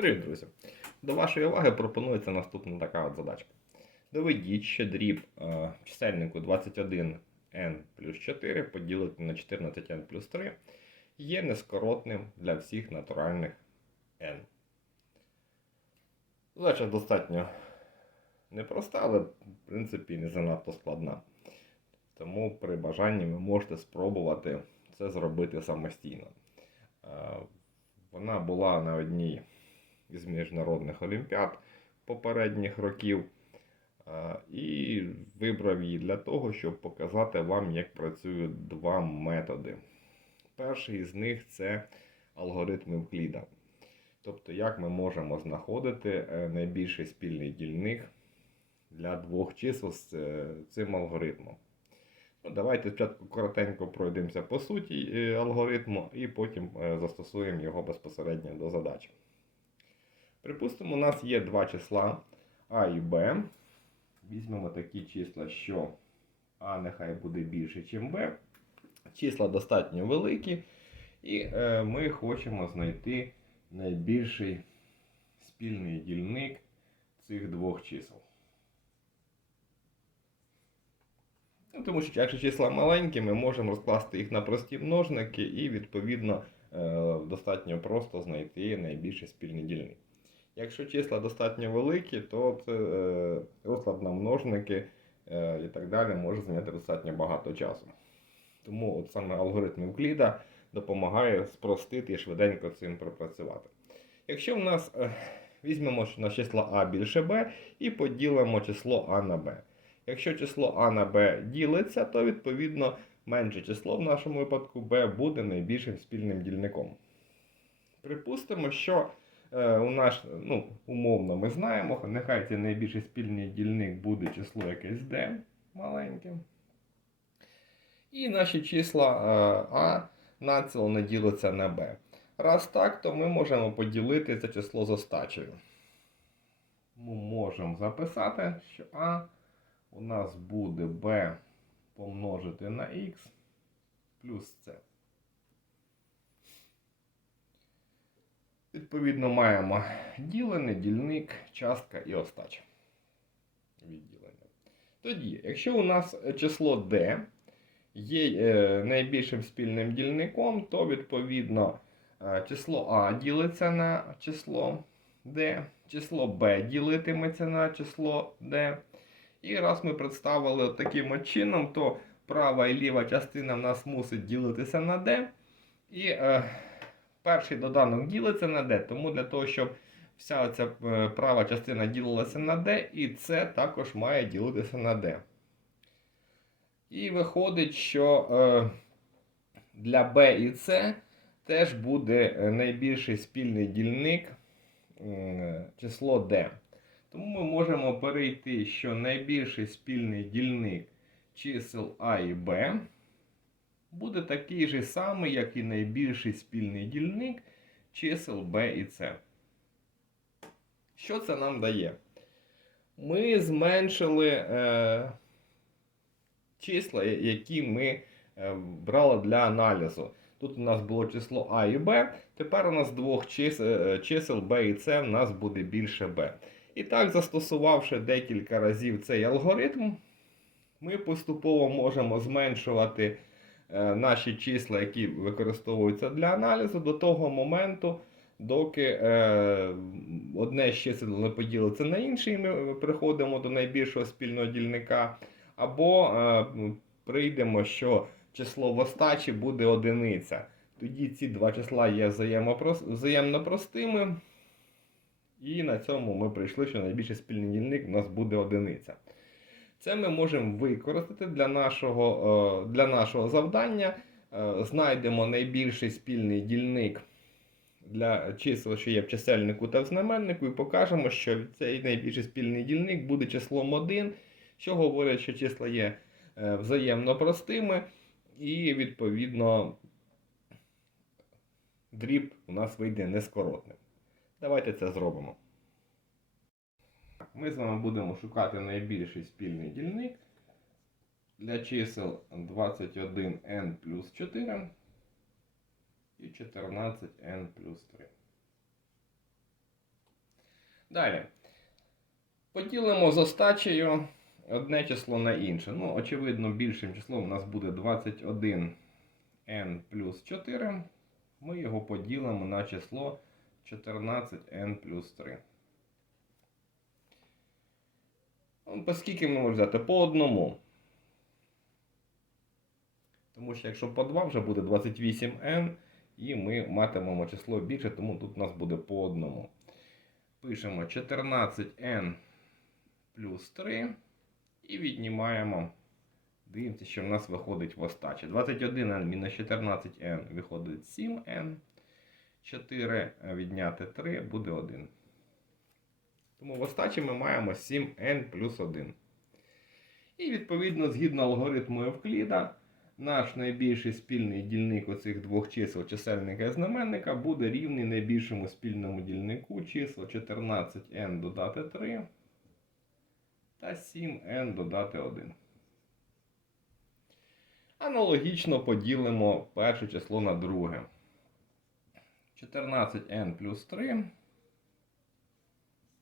Привіт, друзі! До вашої уваги пропонується наступна така от задачка. Доведіть, що дріб е, чисельнику 21n плюс 4 поділити на 14n плюс 3 є нескоротним для всіх натуральних n. Задача достатньо непроста, але в принципі не занадто складна. Тому при бажанні ви можете спробувати це зробити самостійно. Е, Вона була на одній із міжнародних олімпіад попередніх років. І вибрав її для того, щоб показати вам, як працюють два методи. Перший з них це алгоритм Евкліда. Тобто, як ми можемо знаходити е, найбільший спільний дільник для двох чисел з е, цим алгоритмом. Ну, давайте спочатку коротенько пройдемося по суті е, алгоритму і потім застосуємо його безпосередньо до задачі. Припустимо, у нас є два числа А і Б. Візьмемо такі числа, що А нехай буде більше, ніж Б. Числа достатньо великі, і е, ми хочемо знайти найбільший спільний дільник цих двох чисел. Ну, тому що якщо числа маленькі, ми можемо розкласти їх на прості множники і, відповідно, е, достатньо просто знайти найбільший спільний дільник. Якщо числа достатньо великі, то це е, розклад на множники е, і так далі може зайняти достатньо багато часу. Тому от саме алгоритм Евкліда допомагає спростити і швиденько цим пропрацювати. Якщо в нас е, візьмемо на число А більше Б і поділимо число А на Б. Якщо число А на Б ділиться, то відповідно менше число в нашому випадку Б буде найбільшим спільним дільником. Припустимо, що у нас, ну, умовно, ми знаємо, нехай цей найбільший спільний дільник буде число якесь D маленьке. І наші числа е, А націло не ділиться на Б. Раз так, то ми можемо поділити це число з остачею. Ми можемо записати, що А у нас буде b помножити на x плюс c. Відповідно, маємо ділене, дільник, частка і остача. Відділення. Тоді, якщо у нас число d є е, найбільшим спільним дільником, то відповідно е, число А ділиться на число d, число b ділитиметься на число d. І раз ми представили таким чином, то права і ліва частина в нас мусить ділитися на d. І е, перший доданок ділиться на d, тому для того, щоб вся ця е, права частина ділилася на d, і це також має ділитися на d. І виходить, що е, для b і c теж буде е, найбільший спільний дільник число d. Тому ми можемо перейти, що найбільший спільний дільник чисел А і Б буде такий же самий, як і найбільший спільний дільник чисел Б і С. Що це нам дає? Ми зменшили е, числа, які ми е, брали для аналізу. Тут у нас було число А і Б, тепер у нас двох чисел, чисел Б і С у нас буде більше Б. І так, застосувавши декілька разів цей алгоритм, ми поступово можемо зменшувати е, наші числа, які використовуються для аналізу, до того моменту, доки е, одне з чисел не поділиться на інше, і ми приходимо до найбільшого спільного дільника, або е, прийдемо, що число в буде одиниця. Тоді ці два числа є взаємно простими. І на цьому ми прийшли, що найбільший спільний дільник у нас буде одиниця. Це ми можемо використати для нашого для нашого завдання. Знайдемо найбільший спільний дільник для чисел, що є в чисельнику та в знаменнику, і покажемо, що цей найбільший спільний дільник буде числом 1, що говорить, що числа є е, взаємно простими, і, відповідно, дріб у нас вийде нескоротним. Давайте це зробимо. Ми з вами будемо шукати найбільший спільний дільник для чисел 21n плюс 4 і 14n плюс 3. Далі. Поділимо з остачею одне число на інше. Ну, очевидно, більшим числом у нас буде 21 n плюс 4. Ми його поділимо на число 14n плюс 3. Ну, по скільки ми можемо взяти? По одному. Тому що якщо по 2 вже буде 28n, і ми матимемо число більше, тому тут у нас буде по одному. Пишемо 14n плюс 3 і віднімаємо. Дивимося, що в нас виходить в остачі. 21n мінус 14n виходить 7n. 4 відняти 3 буде 1. Тому в остачі ми маємо 7n плюс 1. І відповідно, згідно алгоритму Евкліда, наш найбільший спільний дільник оцих двох чисел чисельника і знаменника буде рівний найбільшому спільному дільнику чисел 14n додати 3 та 7n додати 1. Аналогічно поділимо перше число на друге. 14n плюс 3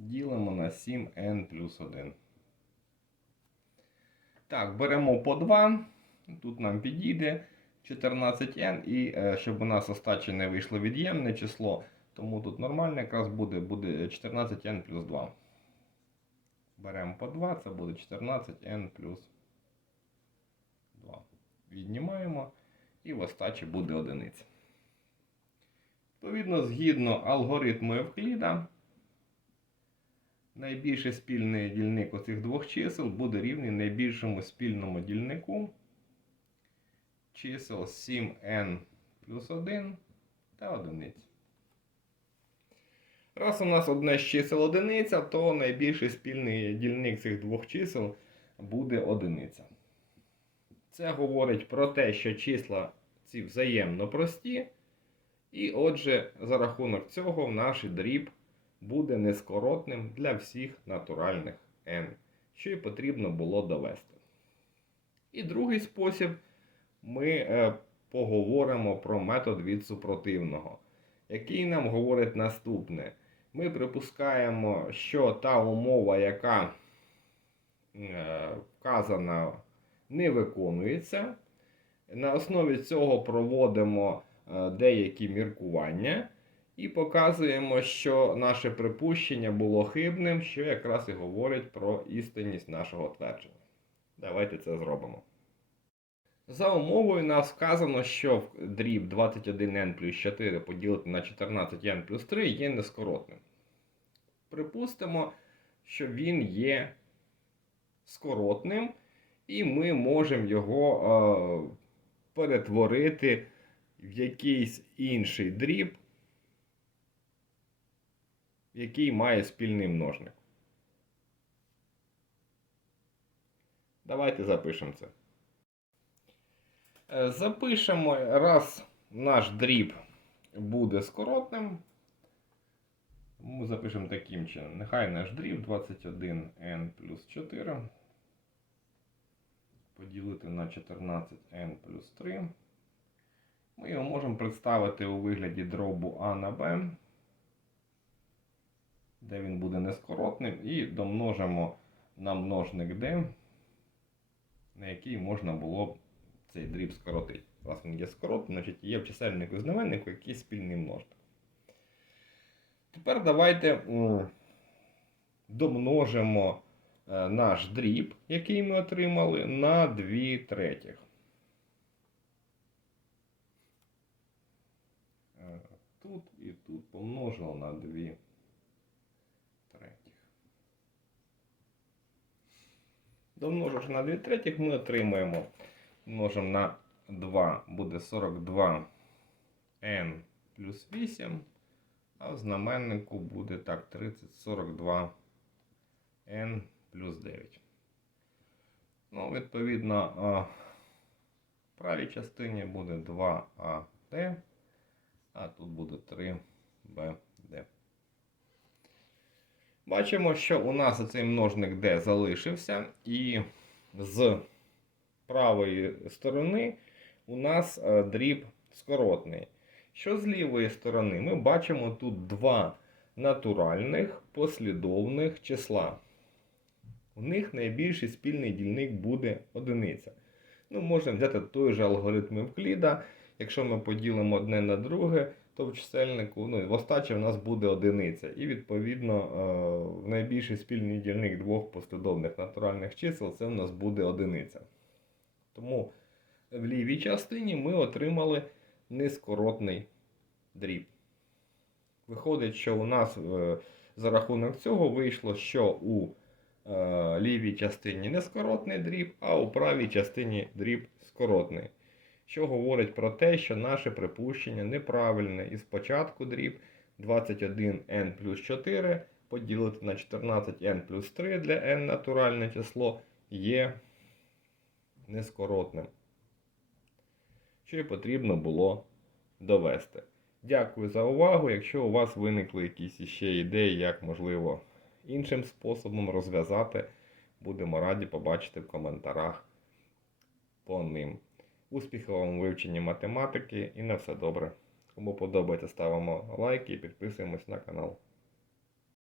ділимо на 7n плюс 1. Так, беремо по 2. Тут нам підійде 14n, і е, щоб у нас остачі не вийшло від'ємне число, тому тут нормально якраз буде, буде 14n плюс 2. Беремо по 2, це буде 14n плюс 2. Віднімаємо, і в остачі буде одиниця. Відповідно, згідно алгоритму Евкліда, найбільший спільний дільник оцих двох чисел буде рівний найбільшому спільному дільнику чисел 7n плюс 1 та 1. Раз у нас одне з чисел одиниця, то найбільший спільний дільник цих двох чисел буде одиниця. Це говорить про те, що числа ці взаємно прості. І отже, за рахунок цього наш дріб буде нескоротним для всіх натуральних n, що і потрібно було довести. І другий спосіб ми е, поговоримо про метод від супротивного, який нам говорить наступне. Ми припускаємо, що та умова, яка е, вказана, не виконується. На основі цього проводимо е, деякі міркування і показуємо, що наше припущення було хибним, що якраз і говорить про істинність нашого твердження. Давайте це зробимо. За умовою нас вказано, що дріб 21n плюс 4 поділити на 14n плюс 3 є нескоротним. Припустимо, що він є скоротним, і ми можемо його е, перетворити в якийсь інший дріб, який має спільний множник. Давайте запишемо це. Е, Запишемо, раз наш дріб буде скоротним. Ми запишемо таким чином. Нехай наш дріб 21n плюс 4 поділити на 14n плюс 3. Ми його можемо представити у вигляді дробу А на Б, де він буде нескоротним, і домножимо на множник D, на який можна було б цей дріб скоротити. Раз він є скоротний, значить є в чисельнику і знаменнику якийсь спільний множник. Тепер давайте домножимо е, наш дріб, який ми отримали, на 2 третіх. Е, Тут і тут помножили на 2 третіх. Домноживши на 2 третіх, ми отримаємо множимо на 2 буде 42 n плюс 8, а в знаменнику буде так 30 42 n плюс 9. Ну, відповідно, в правій частині буде 2AD, а тут буде 3BD. Бачимо, що у нас цей множник D залишився, і з правої сторони у нас е, дріб скоротний. Що з лівої сторони? Ми бачимо тут два натуральних послідовних числа. У них найбільший спільний дільник буде одиниця. Ну, можемо взяти той же алгоритм Евкліда. Якщо ми поділимо одне на друге, то в ну, в остачі в нас буде одиниця. І відповідно е, найбільший спільний дільник двох послідовних натуральних чисел це в нас буде одиниця. Тому в лівій частині ми отримали нескоротний дріб. Виходить, що у нас е, за рахунок цього вийшло, що у е, лівій частині нескоротний дріб, а у правій частині дріб скоротний. Що говорить про те, що наше припущення неправильне. І спочатку дріб 21n плюс 4 поділити на 14n плюс 3 для n натуральне число є нескоротним. Що й потрібно було довести. Дякую за увагу. Якщо у вас виникли якісь іще ідеї, як можливо іншим способом розв'язати, будемо раді побачити в коментарях по ним. Успіхів вам у вивченні математики і на все добре. Кому подобається, ставимо лайки і підписуємось на канал.